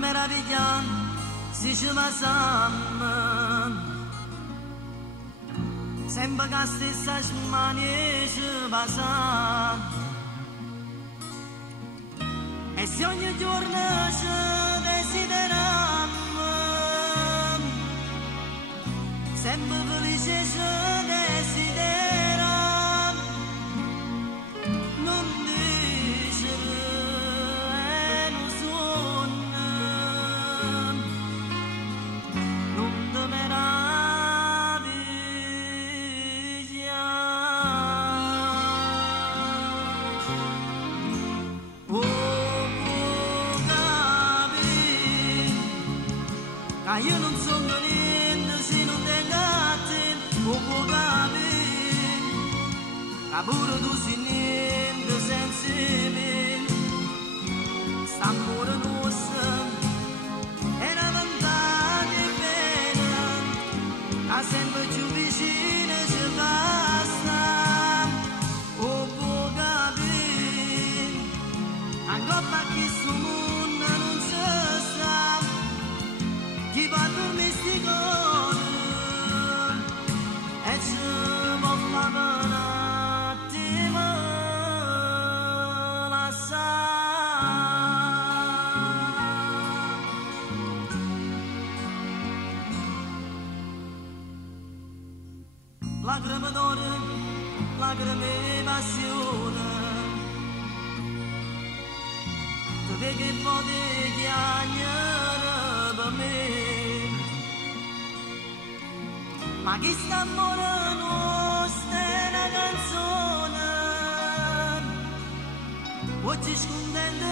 meravigliamo se ci passiamo. Sempre che stessa smanie ci passa. E se ogni giorno ci desideriamo, sempre felice ci desideriamo. Non dicere e non suona, non te io non sono niente se non tengo a te, o può capire, ma pure tu sei niente senza me. St'amore nostro è una ventata e bella, ma sempre più vicino ci basta, o può capire, ancora che sto mondo non si sta. Chi va per me sti cuore e ci può fare un attimo lacrime d'oro, lacrime di passione, tu vedi che potevi chiagnare per me. Ma chi sta amore nostro è una canzone, oggi scontento